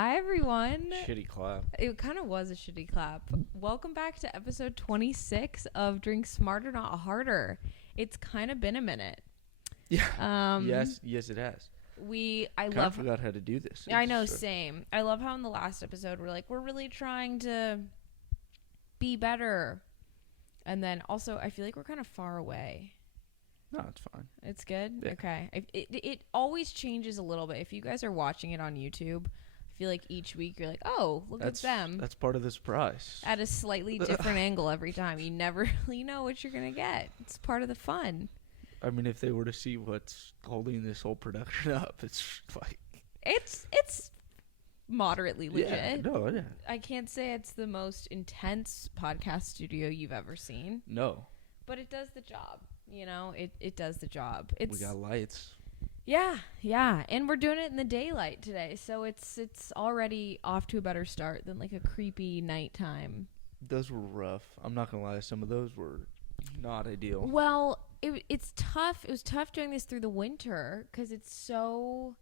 Hi, everyone. Shitty clap. It kind of was a shitty clap. Welcome back to episode 26 of Drink Smarter, Not Harder. It's kind of been a minute. Yeah. Yes, it has. I forgot how to do this. I know, same. I love how in the last episode we're like, we're really trying to be better. And then also, I feel like we're kind of far away. No, it's fine. It's good? Yeah. Okay. It always changes a little bit. If you guys are watching it on YouTube, I feel like each week you're like, oh, look at them. That's part of the surprise. At a slightly different angle every time. You never really know what you're going to get. It's part of the fun. I mean, if they were to see what's holding this whole production up, it's like... It's moderately legit. Yeah. I can't say it's the most intense podcast studio you've ever seen. No. But it does the job. You know, it does the job. We got lights. Yeah, and we're doing it in the daylight today, so it's already off to a better start than like a creepy nighttime. Those were rough. I'm not gonna lie, some of those were not ideal. Well, it's tough. It was tough doing this through the winter because it's so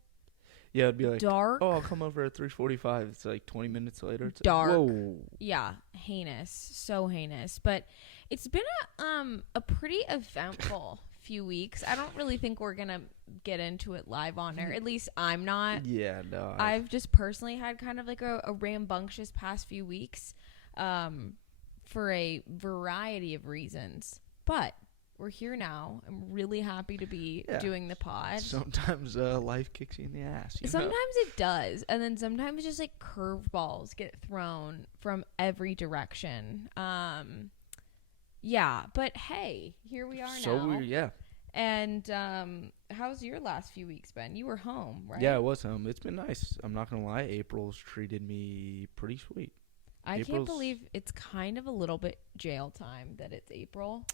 it'd be like dark. Oh, I'll come over at 3:45. It's like 20 minutes later. It's dark. Like, whoa. Yeah, heinous, so heinous. But it's been a pretty eventful few weeks. I don't really think we're gonna get into it live on air. At least I'm not. Yeah, no. I've just personally had kind of like a rambunctious past few weeks, for a variety of reasons. But we're here now. I'm really happy to be doing the pod. Sometimes life kicks you in the ass. Sometimes it does. And then sometimes just like curveballs get thrown from every direction. Yeah, but hey, here we are now. And how's your last few weeks been? You were home, right? Yeah, I was home. It's been nice. I'm not going to lie. April's treated me pretty sweet. I can't believe it's kind of a little bit jail time that it's April.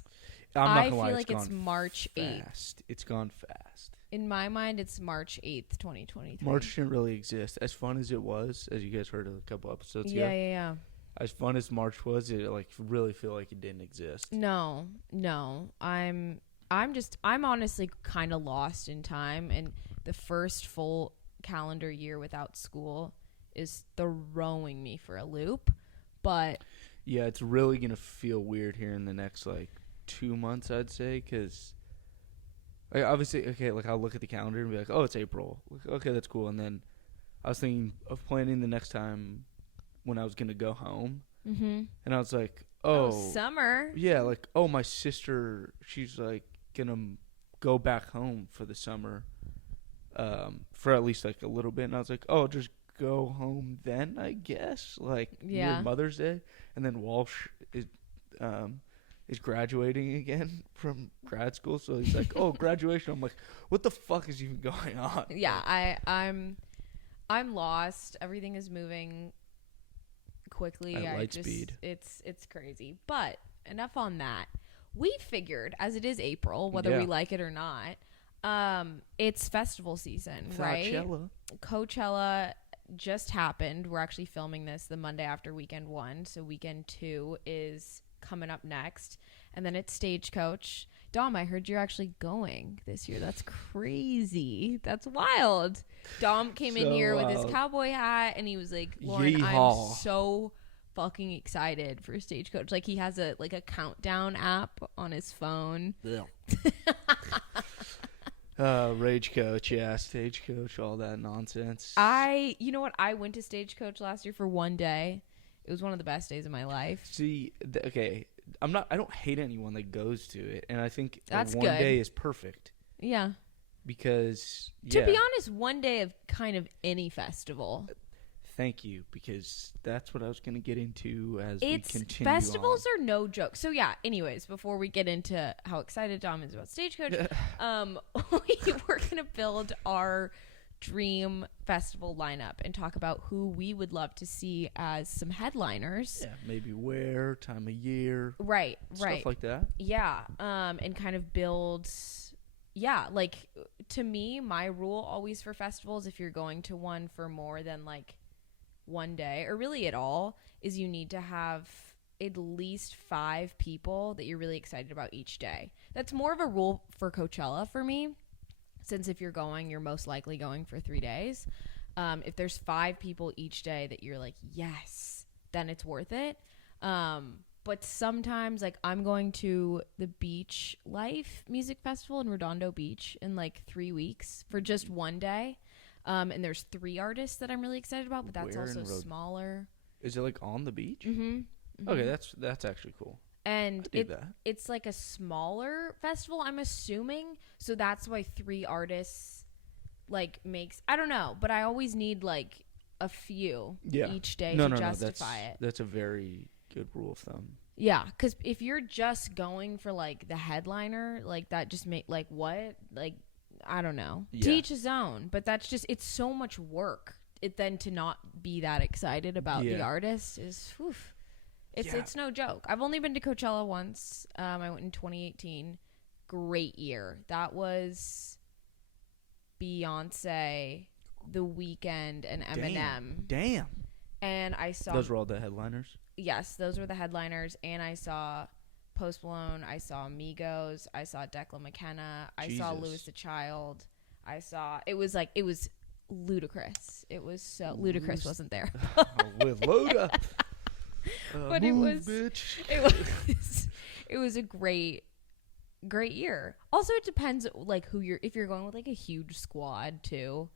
I feel like it's March 8th. It's gone fast. In my mind, it's March 8th, 2023. March didn't really exist. As fun as it was, as you guys heard a couple episodes ago. Yeah. As fun as March was, it like really feel like it didn't exist. No. I'm honestly kind of lost in time, and the first full calendar year without school is throwing me for a loop. But yeah, it's really gonna feel weird here in the next like 2 months, I'd say, because like, obviously, like I'll look at the calendar and be like, oh, it's April. Okay, that's cool. And then I was thinking of planning the next time when I was gonna go home, and I was like, oh, summer. Yeah, like, oh, my sister, she's like gonna go back home for the summer, for at least like a little bit. And I was like, oh, just go home then, I guess, like near Mother's Day. And then Walsh is graduating again from grad school, so he's like, oh, graduation. I'm like, what the fuck is even going on? Yeah, I'm lost. Everything is moving quickly at light speed. It's crazy. But enough on that. We figured, as it is April, whether we like it or not, it's festival season, right? Coachella just happened. We're actually filming this the Monday after weekend 1, so weekend 2 is coming up next, and then it's Stagecoach. Dom, I heard you're actually going this year. That's crazy. That's wild. Dom came in here with his cowboy hat, and he was like, Lauren, Yeehaw. I'm so fucking excited for Stagecoach. Like, he has a countdown app on his phone. Yeah. Rage Coach, Stagecoach, all that nonsense. You know what? I went to Stagecoach last year for one day. It was one of the best days of my life. See, I don't hate anyone that goes to it, and I think that's one day is perfect. Yeah. Because to be honest, one day of kind of any festival. Thank you, because that's what I was going to get into as we continue festivals are no joke. So yeah, anyways, before we get into how excited Dom is about Stagecoach, we're going to build our dream festival lineup and talk about who we would love to see as some headliners. Yeah, maybe where, time of year. Right. Stuff like that. Yeah, and kind of build... Yeah, like, to me, my rule always for festivals, if you're going to one for more than, like, one day, or really at all, is you need to have at least 5 people that you're really excited about each day. That's more of a rule for Coachella for me, since if you're going, you're most likely going for 3 days. If there's 5 people each day that you're like, yes, then it's worth it. But sometimes, like, I'm going to the Beach Life Music Festival in Redondo Beach in like 3 weeks for just one day. And there's 3 artists that I'm really excited about, but that's also smaller. Is it like on the beach? Mm-hmm. Okay, that's actually cool. And it's like a smaller festival, I'm assuming. So that's why 3 artists like makes, I don't know, but I always need like a few each day to justify it. That's a very good rule of thumb. Yeah, because if you're just going for like the headliner, like that just make like what? Like, I don't know. To each his own, but that's just, it's so much work. Then to not be that excited about the artist is, it's no joke. I've only been to Coachella once. I went in 2018. Great year. That was Beyonce, The Weeknd, and Eminem. Damn. And I saw... Those were all the headliners? Yes, those were the headliners. And I saw Post Malone. I saw Migos. I saw Declan McKenna. I saw Louis the Child. It was ludicrous. It was so... Ludacris wasn't there. With Loda. But move, bitch. It was a great year. Also, it depends like if you're going with like a huge squad too.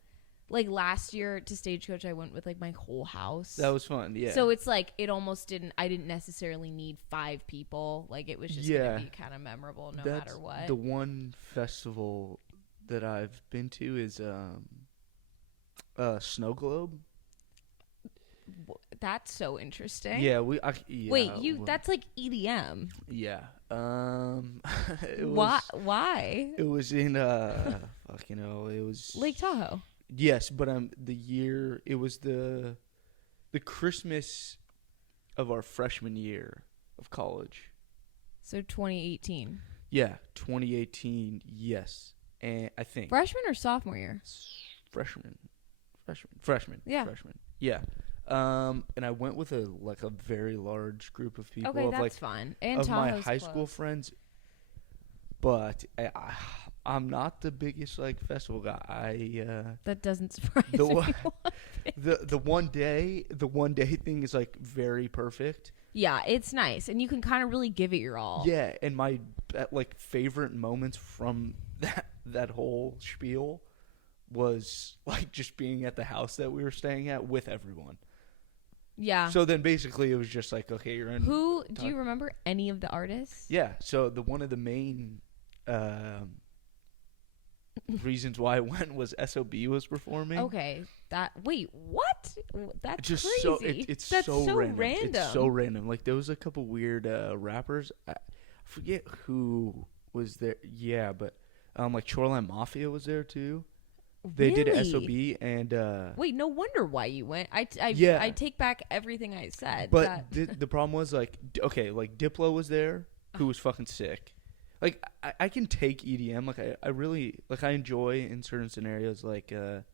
Like last year to Stagecoach, I went with like my whole house. That was fun, yeah. So it's like I didn't necessarily need 5 people. Like it was just gonna be kind of memorable no matter what. The one festival that I've been to is Snow Globe. That's so interesting. Yeah, wait, that's like EDM. Yeah. Why? It was in it was Lake Tahoe. Yes, but the year it was the Christmas of our freshman year of college. So 2018. Yeah, 2018. Yes, and I think freshman or sophomore year. Freshman. Yeah. Freshman. Yeah. And I went with a very large group of people. Okay, that's fun. And of Tahoe's my high close. school friends. But I'm not the biggest festival guy. That doesn't surprise me. The one day thing is very perfect. Yeah, it's nice, and you can kind of really give it your all. Yeah, and my favorite moments from that whole spiel was just being at the house that we were staying at with everyone. Yeah. So then basically it was just okay, you're in. Do you remember any of the artists? Yeah. So one of the main reasons why I went was SOB was performing. Okay. Wait, what? That's just crazy. That's so random. It's so random. There was a couple weird rappers. I forget who was there. Yeah, but Shoreline Mafia was there too. They did SOB and wait, no wonder why you went. I take back everything I said. But the problem was Diplo was there, who was fucking sick. I can take EDM. I really I enjoy in certain scenarios like a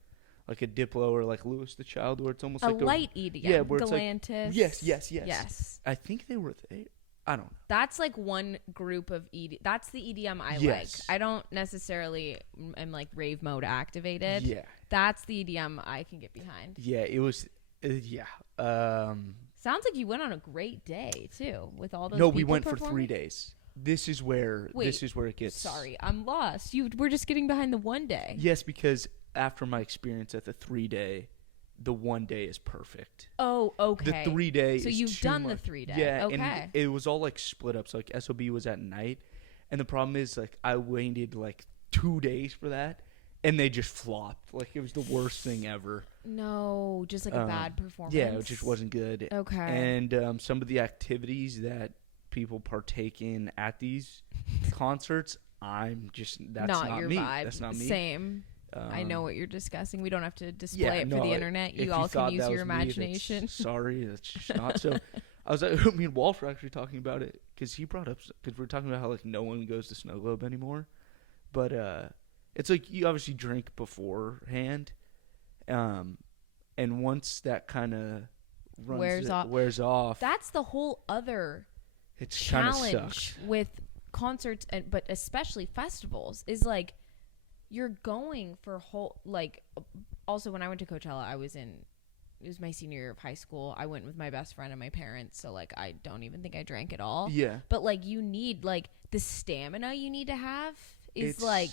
Diplo or Louis the Child, where it's almost a light EDM. Yeah, where Galantis. It's yes. I think they were there. I don't know. That's one group of EDM. That's the EDM I like. I don't necessarily am rave mode activated. Yeah. That's the EDM I can get behind. Yeah, it was. Yeah. Sounds like you went on a great day too with all those. No, people we went performing? for 3 days. This is where it gets. Sorry, I'm lost. We're just getting behind the one day. Yes, because after my experience at the 3-day. The 1 day is perfect. Oh, okay. The 3 day. So you've done the 3 day. Yeah, okay. And it was all split up. So SOB was at night, and the problem is I waited 2 days for that, and they just flopped. It was the worst thing ever. No, just a bad performance. Yeah, it just wasn't good. Okay. And some of the activities that people partake in at these concerts, that's not your me. Vibe. That's not me. Same. I know what you're discussing. We don't have to display it for the internet. You all can use your imagination. Sorry, that's just not. So I was me and Walsh were actually talking about it because he brought up, because we're talking about how no one goes to Snow Globe anymore. But it's you obviously drink beforehand. And once that kind of wears off. That's the whole other challenge with concerts, but especially festivals, is you're going for also when I went to Coachella, it was my senior year of high school. I went with my best friend and my parents, so like I don't even think I drank at all. Yeah. But like you need like the stamina you need to have is like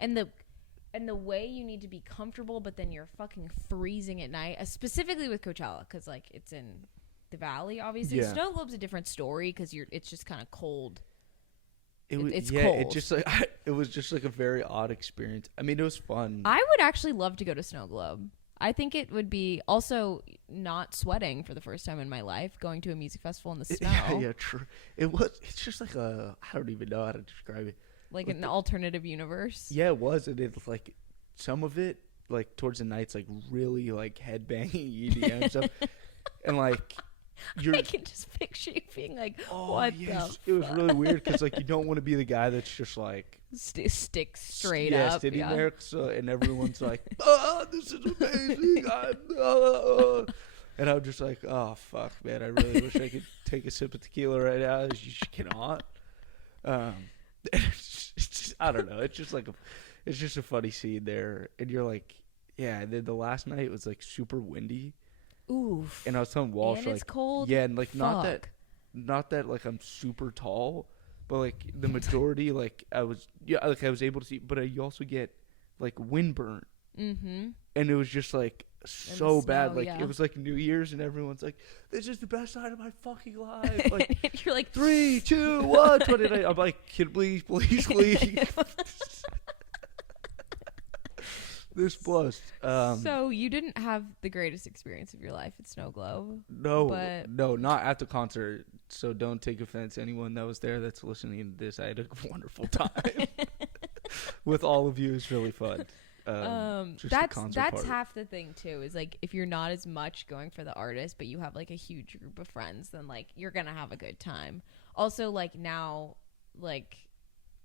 and the way you need to be comfortable, but then you're fucking freezing at night, specifically with Coachella because like it's in the valley, obviously. Yeah. Snow Globe's a different story because it's just kind of cold. It's cold. It was just like a very odd experience. I mean, it was fun. I would actually love to go to Snow Globe. I think it would be also not sweating for the first time in my life, going to a music festival in the snow. Yeah, true. It's just like I don't even know how to describe it. Like an alternative universe. Yeah, it was. And it's like some of it, like towards the night's like really like headbanging EDM stuff. And like I can just picture you being like, what the fuck? It was really weird because like you don't want to be the guy that's just like stick straight up. Sitting there, and everyone's like, this is amazing. And I'm just like, oh fuck, man, I really wish I could take a sip of tequila right now. You just cannot. I don't know. It's just a funny scene there, and you're like, yeah. And then the last night was like super windy. Oof. And I was telling Walsh, and like, it's cold. yeah, and like Fuck. not that like I'm super tall, but like the majority, like I was able to see, but you also get like windburn. Mm-hmm. And it was just like so bad. Snow, Like yeah. it was like New Year's, and everyone's like, "This is the best night of my fucking life." Like you're like 3, 2, 1, 29. I'm like, "Kid, please leave." This plus. So you didn't have the greatest experience of your life at Snow Globe. No, not at the concert. So don't take offense, anyone that was there that's listening to this. I had a wonderful time with all of you. It's really fun. That's half the thing too. Is like if you're not as much going for the artist, but you have like a huge group of friends, then like you're gonna have a good time. Also, like now, like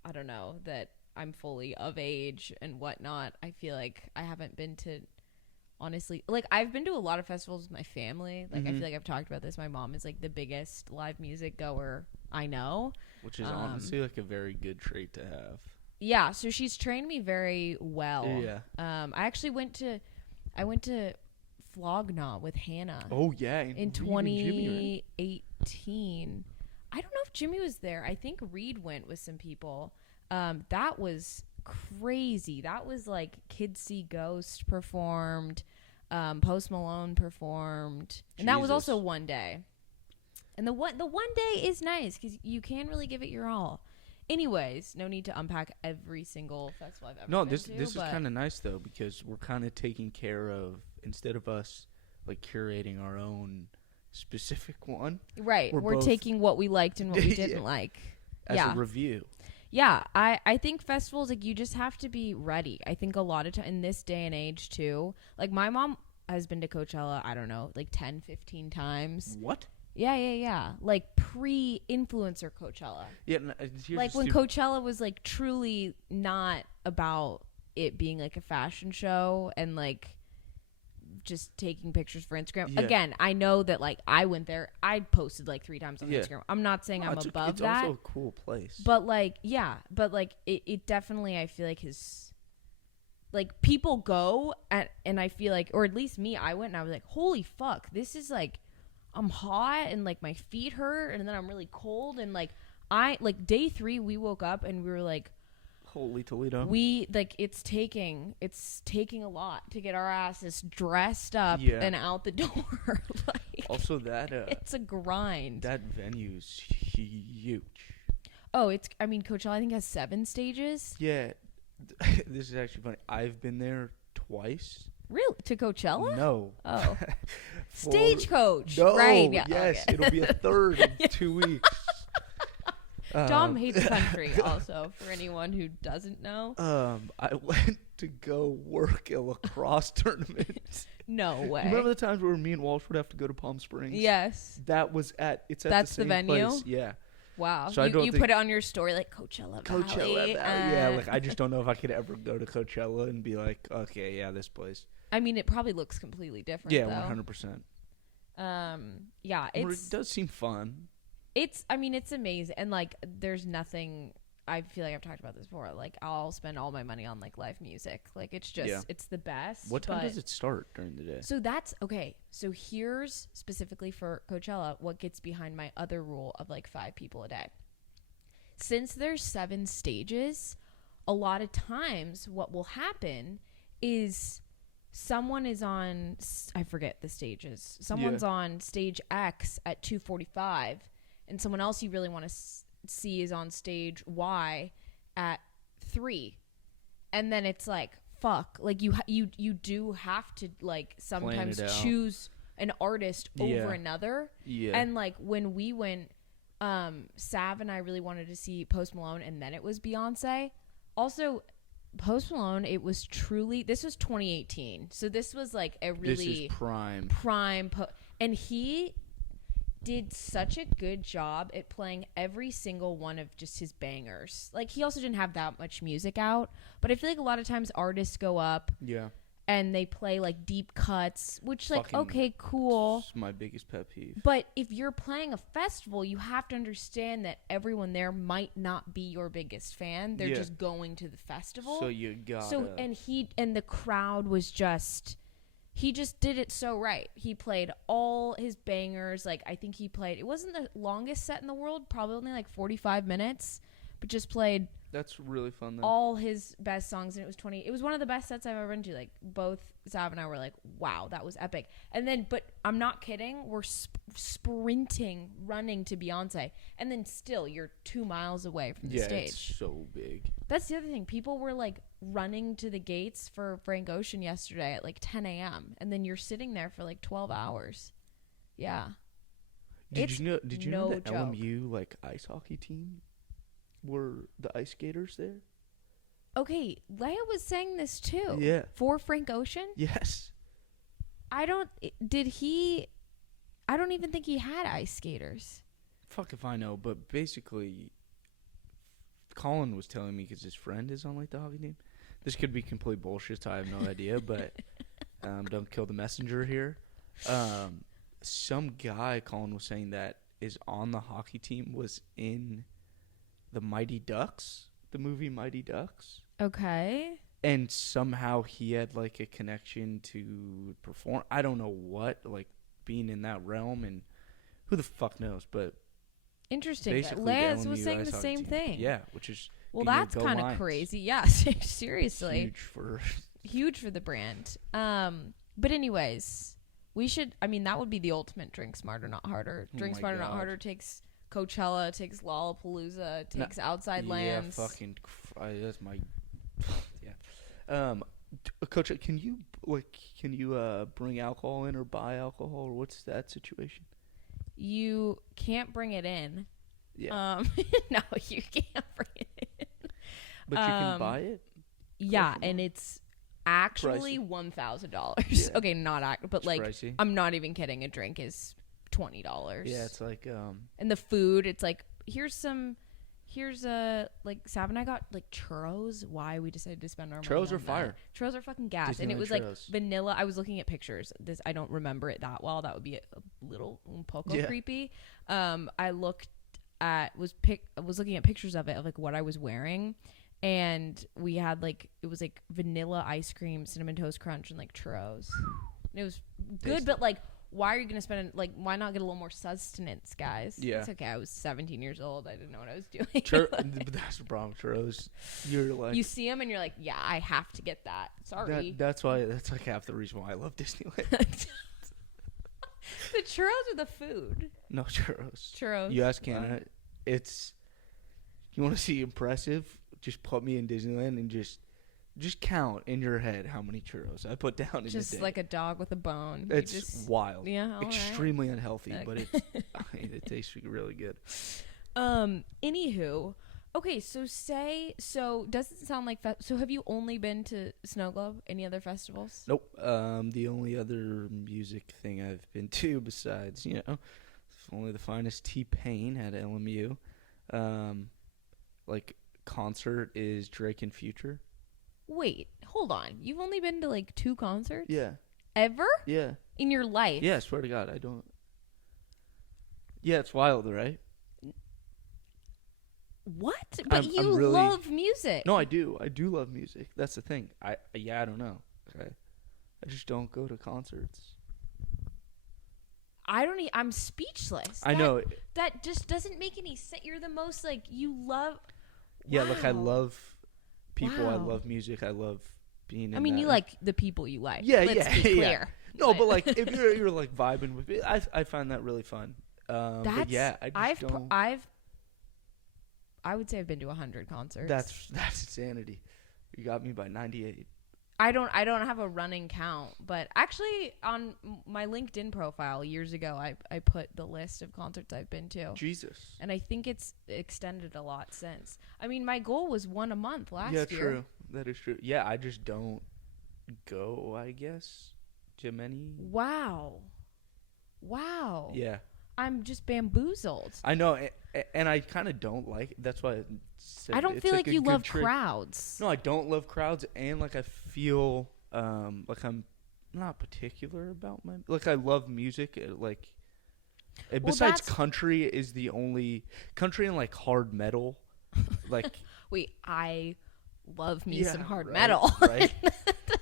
I don't know that I'm fully of age and whatnot. I feel like I haven't been to, honestly, like I've been to a lot of festivals with my family. Like I feel like I've talked about this. My mom is like the biggest live music goer I know, which is honestly like a very good trait to have. Yeah, so she's trained me very well. Yeah. I went to Flog Gnaw with Hannah. Oh yeah, in 2018. I don't know if Jimmy was there. I think Reed went with some people. That was crazy. That was like Kids See Ghost performed, Post Malone performed, and that was also one day. And the one day is nice because you can really give it your all. Anyways, no need to unpack every single festival I've ever been to. No, this is kind of nice though because we're kind of taking care of, instead of us like curating our own specific one. Right, we're taking what we liked and what we didn't like as a review. Yeah, I think festivals, like, you just have to be ready. I think a lot of time in this day and age, too. Like, my mom has been to Coachella, I don't know, like 10, 15 times. What? Yeah. Like, pre-influencer Coachella. Yeah. Like, when Coachella was, like, truly not about it being, like, a fashion show and, like, just taking pictures for Instagram. Yeah. Again, I know that like I went there, I posted like 3 times on Instagram. I'm not saying I'm above that. It's also a cool place. But like, it definitely, I feel like his, like people go and I feel like, or at least me, I went and I was like, holy fuck, this is like, I'm hot and like my feet hurt and then I'm really cold and like day 3 we woke up and we were like, holy Toledo. We like it's taking a lot to get our asses dressed up and out the door. Like, also that it's a grind. That venue's huge. Oh, Coachella I think has 7 stages. Yeah. This is actually funny. I've been there twice. Really? To Coachella? No. Oh. Stagecoach. No. Right. Yeah. Yes, okay. It'll be a third in 2 weeks. Dom hates country also, for anyone who doesn't know. I went to go work a lacrosse tournament. No way. You remember the times where me and Walsh would have to go to Palm Springs? Yes. That's at That's the same the venue? place. Yeah. Wow. So you put it on your story like Coachella Valley. Yeah, like I just don't know if I could ever go to Coachella and be like, okay, yeah, this place. I mean, it probably looks completely different. Yeah, though. 100%. Yeah, it does seem fun. It's amazing, and like, there's nothing. I feel like I've talked about this before. Like, I'll spend all my money on like live music. Like, it's just it's the best. What time does it start during the day? So that's okay. So here's specifically for Coachella what gets behind my other rule of like 5 people a day. Since there's 7 stages, a lot of times what will happen is someone is on, I forget the stages. Someone's on stage X at 2:45, and someone else you really want to see is on stage Y at 3. And then it's like, fuck. Like, you do have to, like, sometimes choose an artist over another. Yeah. And, like, when we went, Sav and I really wanted to see Post Malone, and then it was Beyonce. Also, Post Malone, it was truly, this was 2018, so this was like a really this is prime and he did such a good job at playing every single one of just his bangers. Like, he also didn't have that much music out, but I feel like a lot of times artists go up and they play like deep cuts, which like, okay, cool. It's my biggest pet peeve. But if you're playing a festival, you have to understand that everyone there might not be your biggest fan. They're just going to the festival. So you gotta. And the crowd was just, he just did it so right. He played all his bangers. Like, I think he played, it wasn't the longest set in the world, probably only like 45 minutes, but just played. That's really fun, though. All his best songs, and it was one of the best sets I've ever been to. Like, both Sav and I were like, wow, that was epic. And then, but I'm not kidding, we're sprinting, running to Beyonce, and then still, you're 2 miles away from the stage. Yeah, it's so big. That's the other thing. People were, like, running to the gates for Frank Ocean yesterday at, like, 10 a.m., and then you're sitting there for, like, 12 hours. Yeah. Did you know the LMU, like, ice hockey team? Were the ice skaters there? Okay, Leia was saying this too. Yeah. For Frank Ocean? Yes. I don't even think he had ice skaters. Fuck if I know, but basically, Colin was telling me because his friend is on like the hockey team. This could be complete bullshit, so I have no idea, but don't kill the messenger here. Some guy, Colin was saying, that is on the hockey team was in the Mighty Ducks, the movie Mighty Ducks. Okay. And somehow he had like a connection to perform. I don't know what, like being in that realm, and who the fuck knows, but interesting. Laz was saying the same thing. Yeah, which is, well, that's kind of crazy. Yeah, seriously. Huge for the brand. But anyways, we should, I mean, that would be the ultimate Drink Smarter Not Harder. Drink Smarter Not Harder takes Coachella, takes Lollapalooza, takes Outside Lands. Yeah, fucking, that's my, yeah. Coach, can you bring alcohol in or buy alcohol, or what's that situation? You can't bring it in. Yeah. No, you can't bring it in. But you can buy it? Yeah, and it's actually $1,000. Yeah. Okay, but it's like, pricey. I'm not even kidding. A drink is $20. Yeah, it's like and the food, it's like here's like Sav and I got like churros. Why we decided to spend our money churros on are fire. Churros are fucking gas. Disneyland, and it was churros. Like vanilla. I was looking at pictures. This, I don't remember it that well. That would be a little un poco creepy. I was looking at pictures of it, of like what I was wearing, and we had like, it was like vanilla ice cream, cinnamon toast crunch, and like churros. And it was good. Tasty. But like, why are you gonna spend, like, why not get a little more sustenance, guys? Yeah, it's okay. I was 17 years old. I didn't know what I was doing. But that's the problem. Churros, you're like, you see them and you're like, yeah, I have to get that. Sorry. That's like half the reason why I love Disneyland. The churros or the food? No, churros. Churros. You ask Canada, it's, you want to see impressive? Just put me in Disneyland and just count in your head how many churros I put down in a day. Just like a dog with a bone. It's wild. Yeah, extremely unhealthy, but it tastes really good. Anywho, okay, so doesn't sound like so have you only been to Snow Globe? Any other festivals? Nope. The only other music thing I've been to besides, only the finest T-Pain at LMU, like concert is Drake and Future. Wait, hold on. You've only been to like 2 concerts? Yeah. Ever? Yeah. In your life? Yeah, I swear to God, I don't. Yeah, it's wild, right? What? But you love music. No, I do. I do love music. That's the thing. I don't know. Okay. I just don't go to concerts. I'm speechless. I know. That just doesn't make any sense. You're the most, like, you love. Yeah, wow. like, I love people. Wow. I love music. I love being in I mean, you like the people you like. Yeah, Let's be clear. Yeah. No, but, like, if you're like, vibing with it, I find that really fun. But, yeah, I would say I've been to 100 concerts. That's insanity. You got me by 98. I don't have a running count, but actually on my LinkedIn profile years ago, I put the list of concerts I've been to. Jesus. And I think it's extended a lot since. I mean, my goal was one a month last year. Yeah, true. That is true. Yeah, I just don't go, I guess, to many. Wow. Yeah. I'm just bamboozled. I know, and I kind of don't like it. That's why I don't feel like you love crowds. No, I don't love crowds, and like I feel like I'm not particular about my like I love music. Like besides country is the only country and like hard metal. Like wait, I love me some hard metal. Right.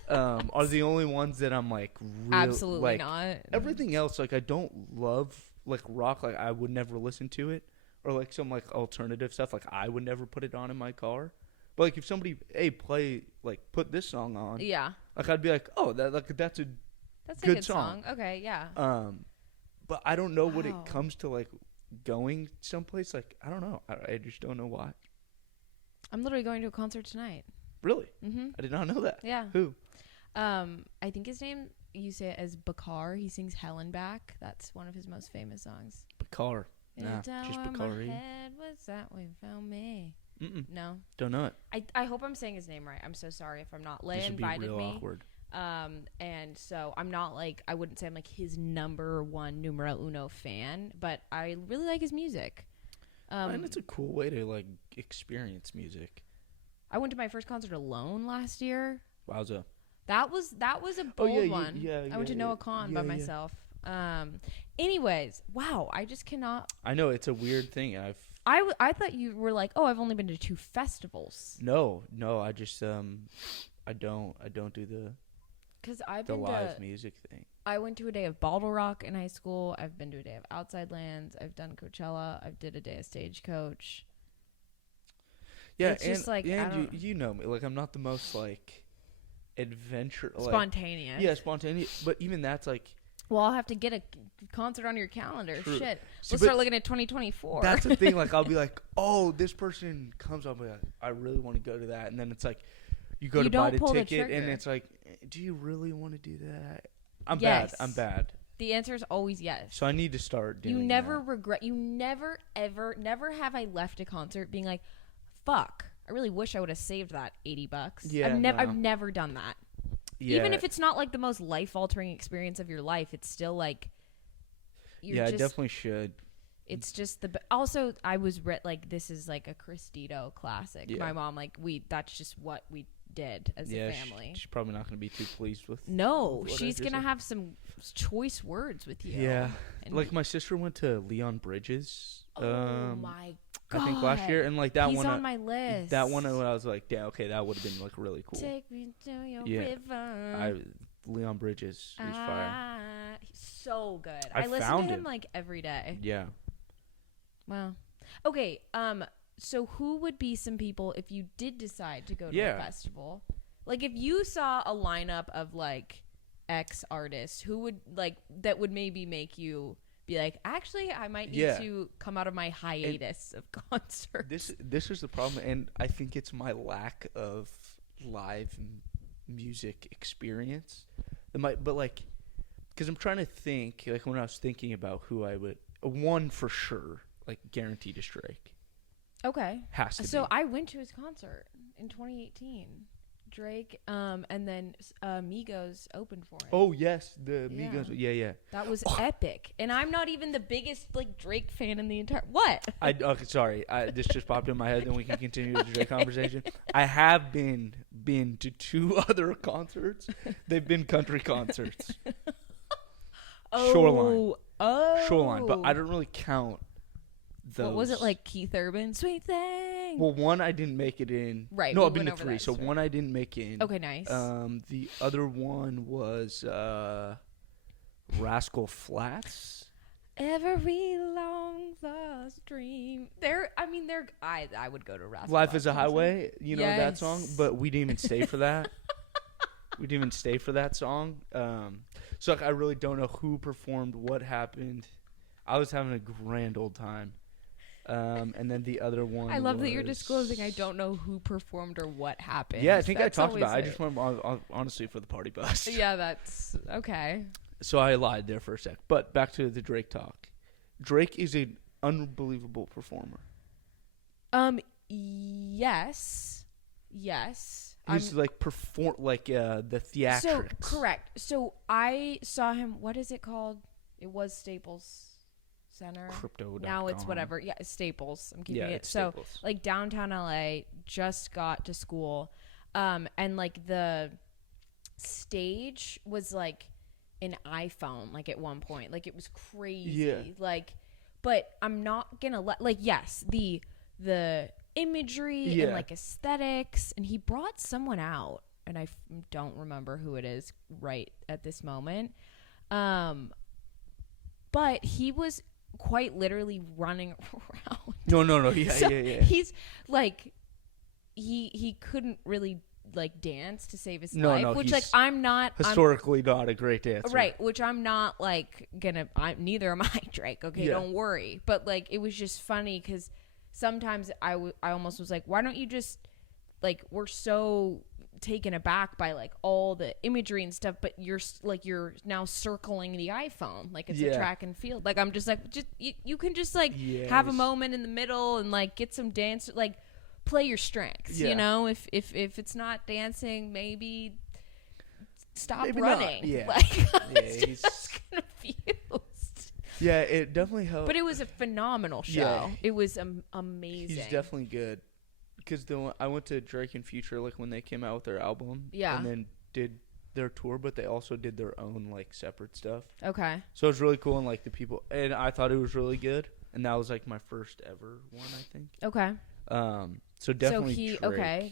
Are the only ones that I'm like absolutely like, not. Everything else like I don't love. Like rock, like I would never listen to it, or like some like alternative stuff, like I would never put it on in my car. But like if somebody play like put this song on, yeah, like I'd be like, oh, that's a good song. Okay, yeah. But I don't know when it comes to like going someplace. Like I don't know. I just don't know why. I'm literally going to a concert tonight. Really? Mm-hmm. I did not know that. Yeah. Who? I think his name. You say it as Bakar. He sings Helen Back. That's one of his most famous songs. Bakar. Nah, just Bakar. My head was that way found me. No. Don't know it. I hope I'm saying his name right. I'm so sorry if I'm not. Leia invited me. This would be real awkward. And so I'm not like, I wouldn't say I'm like his number one numero uno fan, but I really like his music. And it's a cool way to like experience music. I went to my first concert alone last year. Wowza. That was a bold one. I went to Noah Khan by myself. Anyways, wow, I just cannot. I know it's a weird thing. I thought you were like, oh, I've only been to 2 festivals. No, I just I don't do the live music thing. I went to a day of Bottle Rock in high school. I've been to a day of Outside Lands. I've done Coachella. I've did a day of Stagecoach. Yeah, it's just like you know me. Like I'm not the most like. Adventure spontaneous. Yeah, spontaneous. But even that's like. Well, I'll have to get a concert on your calendar. True. Shit, let's start looking at 2024. That's the thing. Like I'll be like, oh, this person comes up. Like, I really want to go to that, and then it's like, you go to buy the ticket, and it's like, do you really want to do that? I'm bad. The answer is always yes. So I need to start doing. You never regret. You never ever never have I left a concert being like, fuck. I really wish I would have saved that $80. Yeah, I've never done that. Yeah. Even if it's not like the most life-altering experience of your life, it's still like. I definitely should. It's just also I was like this is like a Cristito classic. Yeah. My mom that's just what we did as a family. She's probably not going to be too pleased with. No, she's going to have some choice words with you. Yeah, like my sister went to Leon Bridges. Oh my God. I think last year, and like that He's one. He's on my list. That one, I was like, yeah, okay, that would have been like really cool. Take me to your river. Leon Bridges is fire. He's so good. I listen to him like every day. Yeah. Wow. Okay. So who would be some people if you did decide to go to a festival? Like if you saw a lineup of like X artists, who would like that would maybe make you be like, actually, I might need to come out of my hiatus of concerts. This is the problem, and I think it's my lack of live music experience. But like, because I'm trying to think, like when I was thinking about who I would, one for sure, like guaranteed is Drake. Okay. Has to be. So I went to his concert in 2018. Drake, and then Migos opened for him. Oh yes, the Migos. Yeah. That was epic. And I'm not even the biggest like Drake fan in the entire. What? Okay, sorry. This just popped in my head. Then we can continue the Drake conversation. I have been to 2 other concerts. They've been country concerts. Shoreline. Oh. Shoreline, but I don't really count those. What was it like? Keith Urban, Sweet Thing. think. Well, one I didn't make it in. Right. No, I've been to 3. So one I didn't make in. Okay, nice. The other one was Rascal Flatts. Every long lost dream. I would go to Rascal Life Flatts is a Highway. You know that song, but we didn't even stay for that. We didn't even stay for that song. So I really don't know who performed, what happened. I was having a grand old time. And then the other one I love that you're disclosing I don't know who performed or what happened. Yeah, I think I talked about it. I just went honestly for the party bus. Yeah, that's okay. So I lied there for a sec. But back to the Drake talk. Drake is an unbelievable performer. Yes. He's the theatrics. So correct. So I saw him. What is it called? It was Staples Center. Crypto.com. Now it's whatever. Yeah, it's Staples. I'm keeping it. It's so Staples. like downtown LA, just got to school, and like the stage was like an iPhone. Like at one point, like it was crazy. Yeah. Like, but I'm not gonna yes, the imagery and like aesthetics, and he brought someone out, and I don't remember who it is right at this moment. But he was quite literally running around. No. Yeah. He's like, he couldn't really like dance to save his life, which like I'm not historically not a great dancer, right? Which I'm not like neither am I, Drake. Okay, don't worry. But like it was just funny because sometimes I almost was like, why don't you just like we're so taken aback by like all the imagery and stuff, but you're now circling the iPhone like it's a track and field. Like I'm just like you can just like have a moment in the middle and like get some dance, like play your strengths. You know, if it's not dancing, maybe stop running. Yeah, like I was just confused. Yeah, it definitely helped. But it was a phenomenal show. Yeah. It was amazing. He's definitely good. Because I went to Drake and Future like when they came out with their album, and then did their tour, but they also did their own like separate stuff. Okay. So it was really cool, and like the people, and I thought it was really good, and that was like my first ever one, I think. Okay. So definitely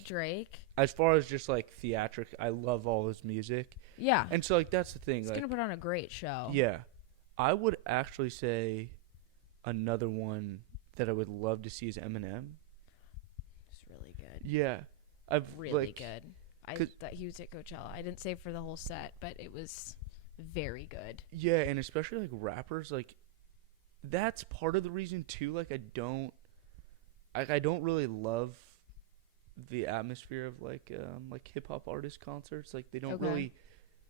Drake. As far as just like theatric, I love all his music. Yeah. And so like that's the thing. He's like, gonna put on a great show. Yeah, I would actually say another one that I would love to see is Eminem. Really good. Yeah. Really good. I thought he was at Coachella. I didn't say for the whole set, but it was very good. Yeah, and especially like rappers, like that's part of the reason too. Like I don't really love the atmosphere of like hip hop artist concerts. Like they don't really,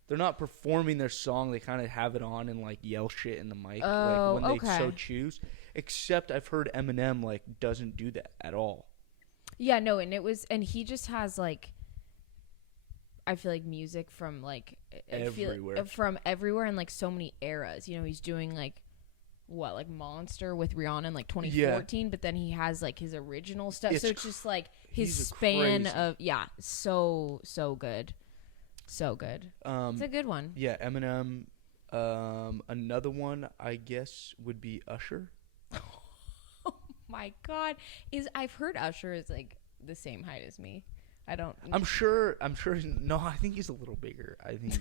they're not performing their song. They kind of have it on and like yell shit in the mic like when they so choose. Except I've heard Eminem like doesn't do that at all. Yeah, no, and he just has like, I feel like music from like from everywhere and like so many eras. You know, he's doing like like Monster with Rihanna in like 2014, but then he has like his original stuff. So it's just like his span of so good, so good. It's a good one. Yeah, Eminem. Another one I guess would be Usher. My God, I've heard Usher is like the same height as me. I'm sure. No, I think he's a little bigger. I think.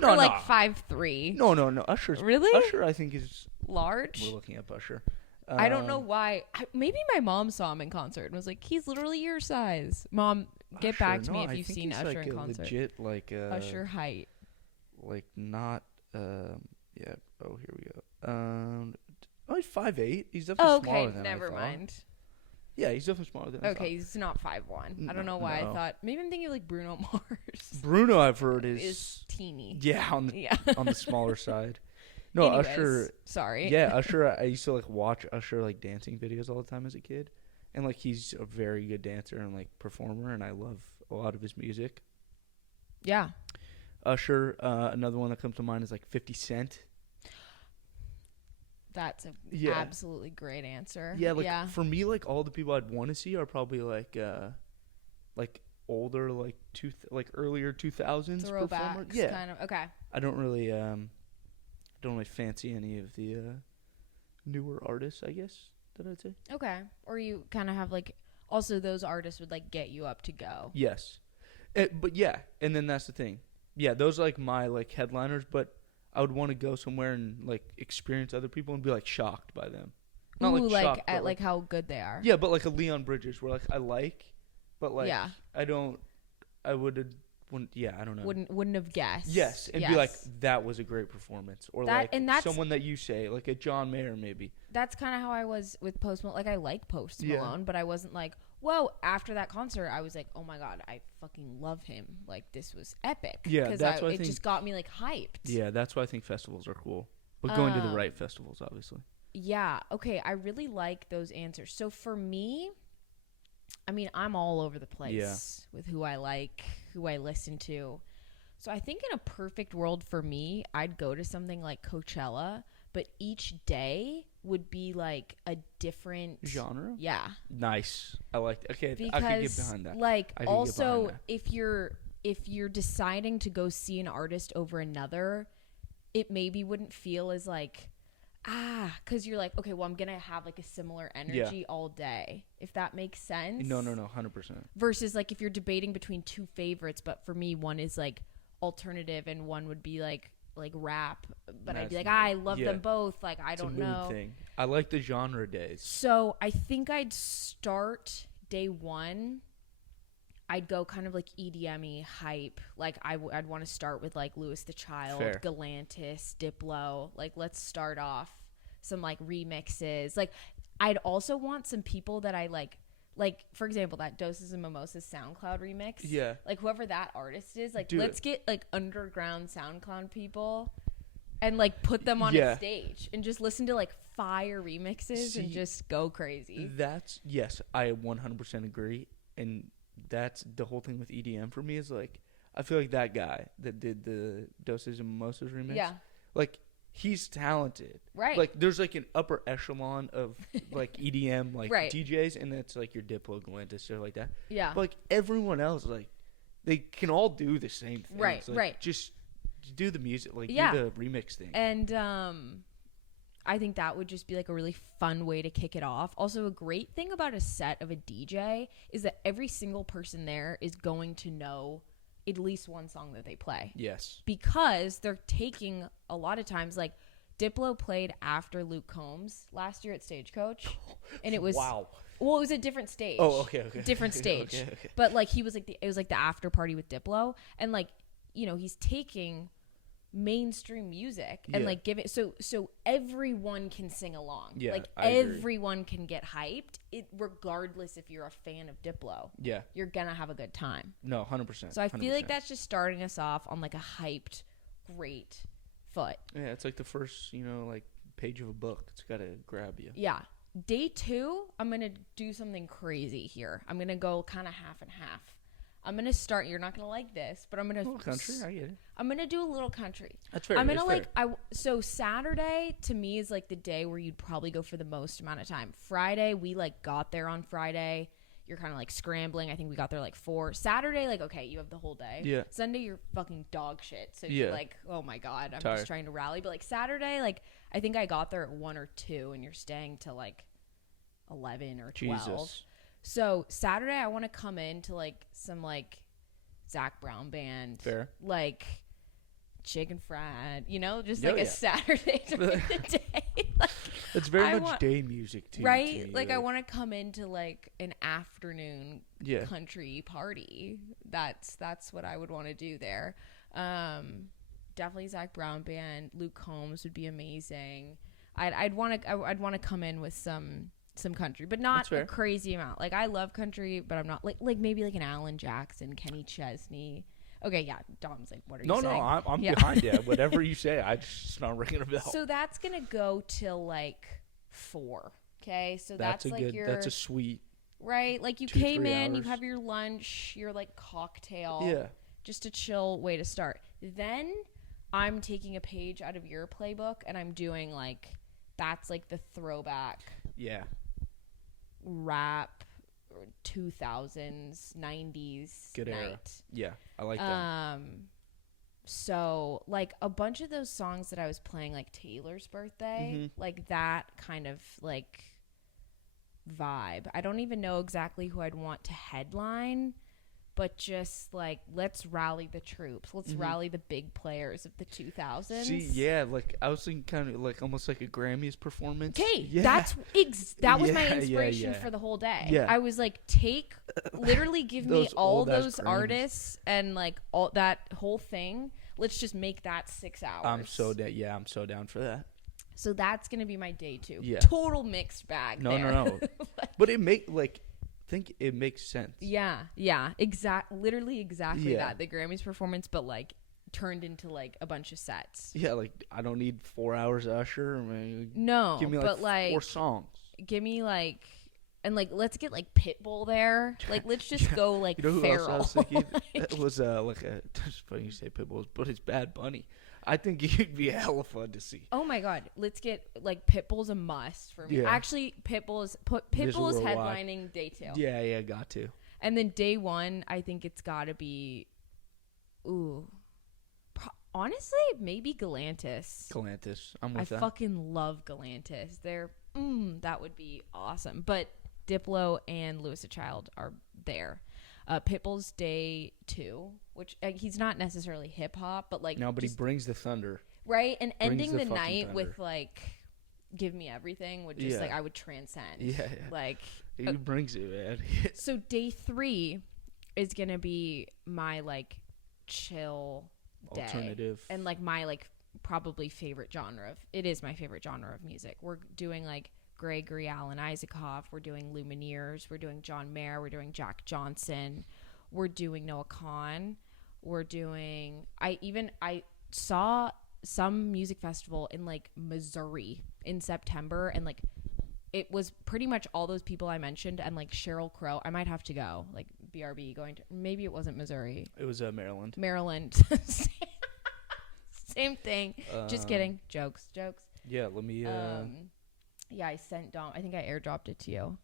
No, like 5'3". No. Usher's really. Usher, I think is large. We're looking up Usher. I don't know why. Maybe my mom saw him in concert and was like, "He's literally your size." Mom, get Usher, back to me if you've seen Usher like in concert. Legit, like Usher height. Like not. Yeah. Oh, here we go. Oh, he's 5'8". He's definitely smaller than never mind. Yeah, he's definitely smaller than I thought. He's not 5'1". I don't know why I thought. Maybe I'm thinking of like Bruno Mars. Bruno, I've heard is teeny. Yeah, on the smaller side. No, Anyways, Usher. Sorry. Yeah, Usher. I used to like watch Usher like dancing videos all the time as a kid, and like he's a very good dancer and like performer, and I love a lot of his music. Yeah. Usher. Another one that comes to mind is like 50 Cent. That's an absolutely great answer. Yeah, for me, like all the people I'd want to see are probably like older, like earlier 2000s performers. Yeah, kind of. Okay. I don't really fancy any of the newer artists, I guess. that I'd say. Okay. Or you kind of have like, also those artists would like get you up to go. Yes. But yeah, and then that's the thing. Yeah, those are like my like headliners, but I would want to go somewhere and like experience other people and be like shocked by them. Not like shocked, at like how good they are. Yeah, but like a Leon Bridges where like I like, but like I don't, I wouldn't, yeah, I don't know. Wouldn't have guessed. Yes, and be like, that was a great performance. Or that, like someone that you say, like a John Mayer maybe. That's kind of how I was with Post Malone. Like I like Post Malone, but I wasn't like, whoa, after that concert, I was like, oh my God, I fucking love him. Like this was epic. Yeah, that's why I think, it just got me like hyped. Yeah, that's why I think festivals are cool. But going to the right festivals, obviously. Yeah, okay, I really like those answers. So for me, I mean, I'm all over the place with who I like, who I listen to. So I think in a perfect world for me, I'd go to something like Coachella, but each day would be like a different genre. Yeah. Nice. I like that. Okay, because, I could get behind that. Like also if you're deciding to go see an artist over another, it maybe wouldn't feel as like because you're like, okay, well, I'm going to have like a similar energy all day, if that makes sense. No, 100%. Versus like if you're debating between two favorites, but for me, one is like alternative and one would be like rap, but I'd be like, I love them both. Like, I don't know. Thing. I like the genre days. So I think I'd start day one. I'd go kind of like EDM-y hype. Like I'd want to start with like Louis the Child, Galantis, Diplo. Like let's start off some like remixes. Like I'd also want some people that I like for example, that Doses and Mimosas SoundCloud remix. Yeah. Like whoever that artist is, like let's get like underground SoundCloud people and like put them on a stage and just listen to like fire remixes and just go crazy. Yes, I 100% agree. And that's the whole thing with EDM for me is like I feel like that guy that did the Doses and Mimosas remix. Yeah. Like he's talented. Right. Like there's like an upper echelon of like EDM like DJs and it's like your Diplo, Galantis, stuff like that. Yeah. But like everyone else, like they can all do the same thing. Right. Like, right. Just do the music, like do the remix thing. And I think that would just be like a really fun way to kick it off. Also, a great thing about a set of a DJ is that every single person there is going to know at least one song that they play. Yes. Because they're taking a lot of times, like Diplo played after Luke Combs last year at Stagecoach. And it was, well, it was a different stage. Oh, okay. Different stage. Okay. But like he was like, it was like the after party with Diplo. And like, you know, he's taking mainstream music and like give it so everyone can sing along. Like everyone can get hyped, regardless if you're a fan of Diplo. Yeah, you're gonna have a good time. No, 100%. So I feel like that's just starting us off on like a hyped, great foot. Yeah, it's like the first, like page of a book. It's gotta grab you. Yeah. Day 2, I'm gonna do something crazy here. I'm gonna go kind of half and half. I'm going to start, you're not going to like this, but I'm going to... country, I get it. I'm going to do a little country. That's fair. I'm going to so Saturday to me is like the day where you'd probably go for the most amount of time. Friday, we like got there on Friday. You're kind of like scrambling. I think we got there like 4. Saturday, like, okay, you have the whole day. Yeah. Sunday, you're fucking dog shit. So you're like, oh my God, I'm just trying to rally. But like Saturday, like, I think I got there at 1 or 2 and you're staying till like 11 or 12. Jesus. So Saturday, I want to come into like some like Zach Brown band, like Chicken Fried, just like a Saturday during the day. Like, it's very much day music too, right? To me, like I want to come into like an afternoon country party. That's what I would want to do there. Definitely Zach Brown band. Luke Combs would be amazing. I'd want to come in with some country, but not a crazy amount. Like I love country, but I'm not like maybe like an Alan Jackson, Kenny Chesney. Okay, yeah. Dom's like, what are you saying? No, I'm behind you. Whatever you say, I just not ringing a bell. So that's gonna go till like 4. Okay, so that's like that's a sweet. Right, like you came in, you have your lunch, your like cocktail. Just a chill way to start. Then I'm taking a page out of your playbook and I'm doing like that's like the throwback. Yeah. Rap 2000s 90s good night. Era. Yeah, I like that. So like a bunch of those songs that I was playing like Taylor's birthday, like that kind of like vibe. I don't even know exactly who I'd want to headline, but just like, let's rally the troops. Let's rally the big players of the 2000s. See, yeah, like I was thinking kind of like almost like a Grammys performance. Okay, yeah. that was my inspiration for the whole day. Yeah. I was like, literally give me all those artists and like all that whole thing. Let's just make that 6 hours. I'm so down for that. So that's gonna be my day 2. Yeah. Total mixed bag. No. But it makes sense. Yeah, literally exactly that. The Grammys performance, but like turned into like a bunch of sets. Yeah, like I don't need 4 hours of Usher. I mean, no, give me but like 4 songs. Give me like, and like let's get like Pitbull there. Like let's just go like you know who feral. else I was thinking? It was like a. It's funny you say Pitbull, but it's Bad Bunny. I think he'd be hella fun to see. Oh my god, let's get like Pitbull's a must for me. Yeah. Actually, Pitbull is headlining day 2. Yeah, got to. And then day 1, I think it's got to be, honestly, maybe Galantis. I'm with that. I fucking love Galantis. That would be awesome. But Diplo and Louis a Child are there. Pitbull's day 2, which he's not necessarily hip hop, but like no, but he brings the thunder, right? And ending the night thunder. With like "Give Me Everything" would just like I would transcend. Yeah. Like he brings it, man. So day 3 is gonna be my like chill day. Alternative and like my like probably favorite genre of. It is my favorite genre of music. We're doing like Gregory Alan Isaacoff, we're doing Lumineers, we're doing John Mayer, we're doing Jack Johnson, we're doing Noah Kahan, we're doing I saw some music festival in like Missouri in September, and like it was pretty much all those people I mentioned and like Sheryl Crow. I might have to go, like BRB going to, maybe it wasn't Missouri, it was Maryland. Same thing. Just kidding. Jokes. Yeah, let me yeah, I sent Dom. I think I airdropped it to you.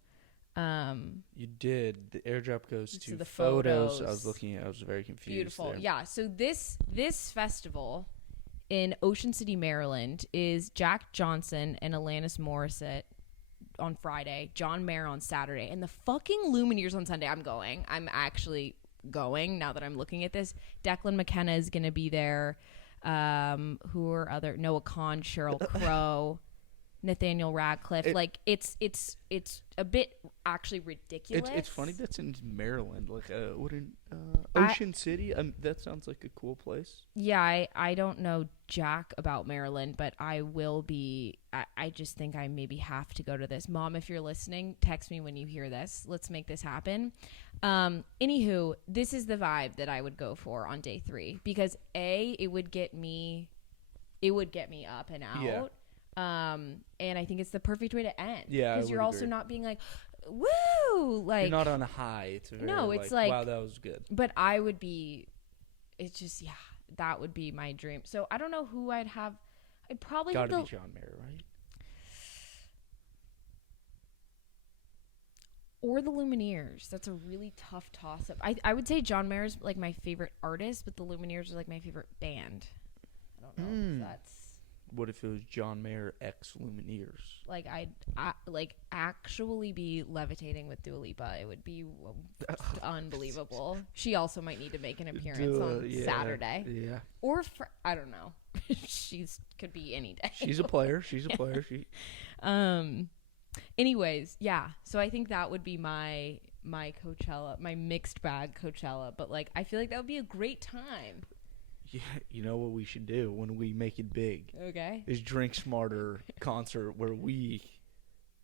You did. The airdrop goes to the photos. I was looking at. I was very confused. Beautiful. There. Yeah. So this festival in Ocean City, Maryland, is Jack Johnson and Alanis Morissette on Friday, John Mayer on Saturday, and the fucking Lumineers on Sunday. I'm actually going now that I'm looking at this. Declan McKenna is gonna be there. Who are other? Noah Kahan, Sheryl Crow. Nathaniel Radcliffe. Like it's a bit actually ridiculous. It's funny that's in Maryland. Like Ocean City. That sounds like a cool place. Yeah, I don't know jack about Maryland, but I will be. I just think I maybe have to go to this. Mom, if you're listening, text me when you hear this. Let's make this happen. Anywho, this is the vibe that I would go for on day 3 because it would get me up and out. Yeah. And I think it's the perfect way to end. Yeah, because you're also not being like, woo, like you're not on a high. It's very it's like wow, that was good. But I would be. It's just that would be my dream. So I don't know who I'd have. I'd probably gotta be John Mayer, right? Or the Lumineers. That's a really tough toss up. I would say John Mayer's like my favorite artist, but the Lumineers are like my favorite band. I don't know if that's. What if it was John Mayer x Lumineers? Like I'd actually be levitating with Dua Lipa. It would be unbelievable. She also might need to make an appearance on Saturday. Yeah. Or I don't know. Could be any day. She's a player. Anyways, yeah. So I think that would be my Coachella, my mixed bag Coachella. But like I feel like that would be a great time. Yeah, you know what we should do when we make it big? Okay. Is Drink Smarter concert where we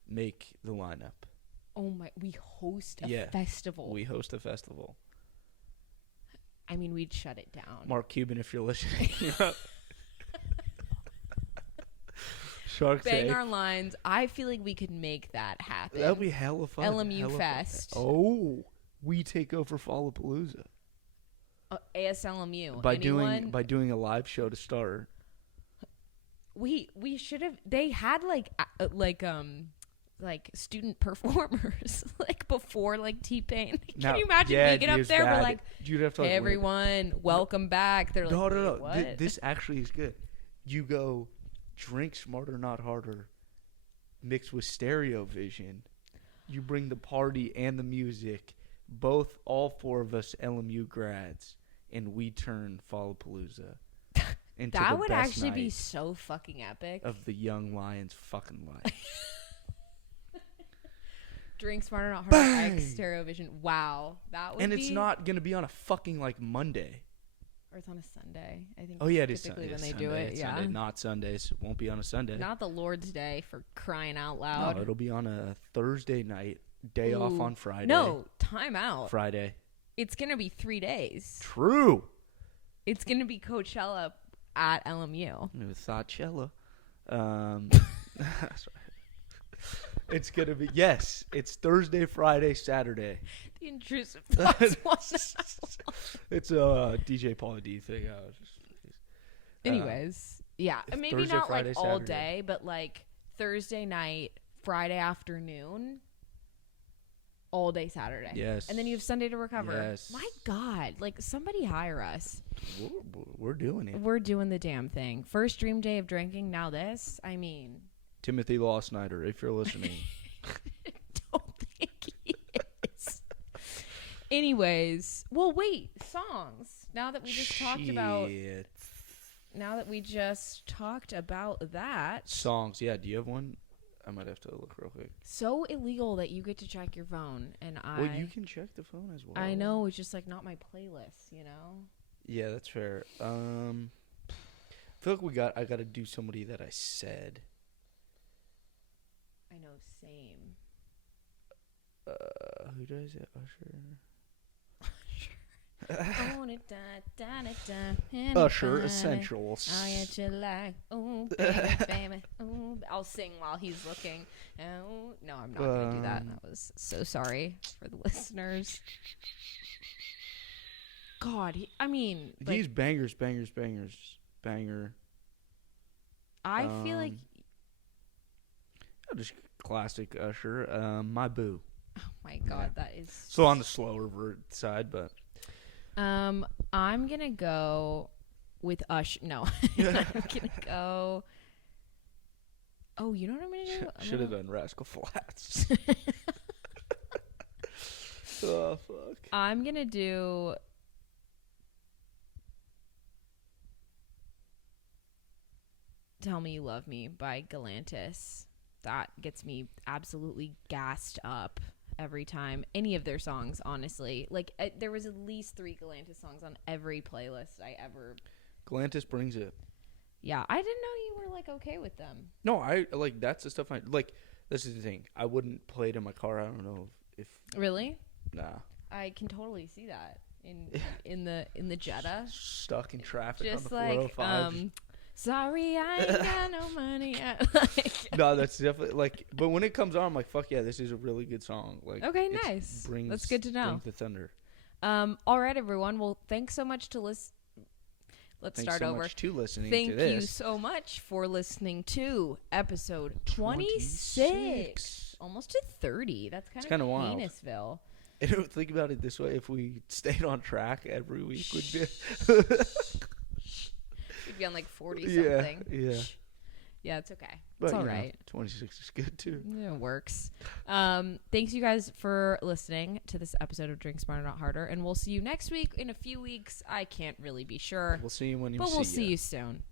make the lineup. Oh my! We host a festival. We host a festival. I mean, we'd shut it down. Mark Cuban, if you're listening. Shark Bang Tank. our lines. I feel like we could make that happen. That would be hella fun. LMU Fest. Oh, we take over Fallapalooza. ASLMU. By doing a live show to start. We should have. They had like student performers like before like T-Pain. Can you imagine making up there? We're like, you'd have to, hey, everyone, welcome back. They're like, no. What? This actually is good. You go Drink Smarter, Not Harder, mixed with Stereo Vision. You bring the party and the music. All 4 of us LMU grads, and we turn Fallapalooza into that the would best actually night be so fucking epic. of the young Lions' fucking life. Drink Smarter Not Harder X Stereo Vision. Wow, that would. And it's not gonna be on a fucking like Monday. Or it's on a Sunday. I think. Oh yeah, it is typically Sunday. when they Sunday. do it. It's Yeah. Sunday, not Sundays. It won't be on a Sunday. Not the Lord's Day, for crying out loud. No, it'll be on a Thursday night. Day off on Friday. No, time out. Friday. It's gonna be 3 days. True. It's gonna be Coachella at LMU. It was Coachella. It's gonna be it's Thursday, Friday, Saturday. The intrusive thoughts. It's a DJ Pauly D thing. Anyways, yeah, maybe Thursday, not Friday, like all Saturday. day, but like Thursday night, Friday afternoon, all day Saturday. Yes. And then you have Sunday to recover. Yes. My God, like somebody hire us. We're doing it. We're doing the damn thing. First dream day of drinking. Now this. I mean, Timothy Law Snyder, if you're listening. don't think he is. Anyways, well, wait, songs. Now that we just talked about. Now that we just talked about that. Songs, yeah. Do you have one? I might have to look real quick. So illegal that you get to check your phone, and Well, you can check the phone as well. I know, it's just like not my playlist, you know. Yeah, that's fair. I feel like I got to do somebody that I said. I know, same. Who does it? Usher. Usher Essentials. Oh, yeah, you like, oh, baby, baby, oh. I'll sing while he's looking. Oh, no, I'm not going to do that. That was so sorry for the listeners. God, These bangers. Banger. I feel like. Just classic Usher. My Boo. Oh my God, that is. So on the slower side, but. I'm gonna go with Usher. No, I'm gonna go. Oh, you know what I'm gonna do? Should have done Rascal Flatts. Oh fuck. I'm gonna do. Tell Me You Love Me by Galantis. That gets me absolutely gassed up every time. Any of their songs, honestly. Like, there was at least 3 Galantis songs on every playlist I ever... Galantis brings it. Yeah, I didn't know you were, like, okay with them. No, I, like, that's the stuff I... Like, this is the thing. I wouldn't play it in my car. I don't know if... Really? Nah. I can totally see that in the Jetta. Stuck in traffic Just on the 405. Like, sorry, I ain't got no money. No, that's definitely like. But when it comes on, I'm like, "Fuck yeah, this is a really good song." Like, okay, nice. That's good to know. Brings the thunder. All right, everyone. Well, thanks so much to listen. Let's start over. Much to listening Thank to this. you so much for listening to episode 26. Almost to 30. That's kind of wild. Heinous-ville. And think about it this way: if we stayed on track every week, would be. We'd be on like 40 something. Yeah. Yeah, it's okay. But, it's all right. 26 is good too. Yeah, it works. Thanks you guys for listening to this episode of Drink Smarter Not Harder, and we'll see you next week. In a few weeks, I can't really be sure. We'll see you when you see But we'll see ya. you soon.